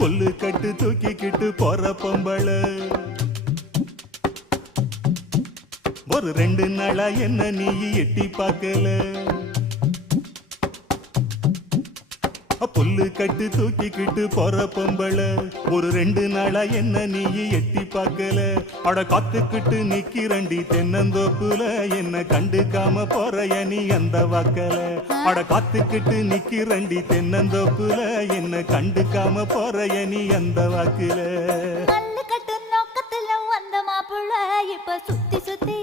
புல்லு கட்டு தூக்கிக்கிட்டு போற பொம்பள ஒரு 2 நாளா என்ன நீ எட்டி பார்க்கல புல்லு கட்டு தூக்கிக்கிட்டு போற பொம்பள ஒரு 2 நாளா என்ன நீ எட்டி பார்க்கல அட காத்துக்கிட்டு நிக்கிறண்டி தென்னந்தோப்புல என்ன கண்டுக்காம போறைய நீ அந்த வாக்கல அட காத்துக்கிட்டு நிக்கிறண்டி தென்னந்தோப்புல என்ன கண்டுக்காம போறைய நீ அந்த வாக்குல கல்லு கட்டு நோக்கத்துல வந்த மாப்பிள்ள இப்ப சுத்தி சுத்தி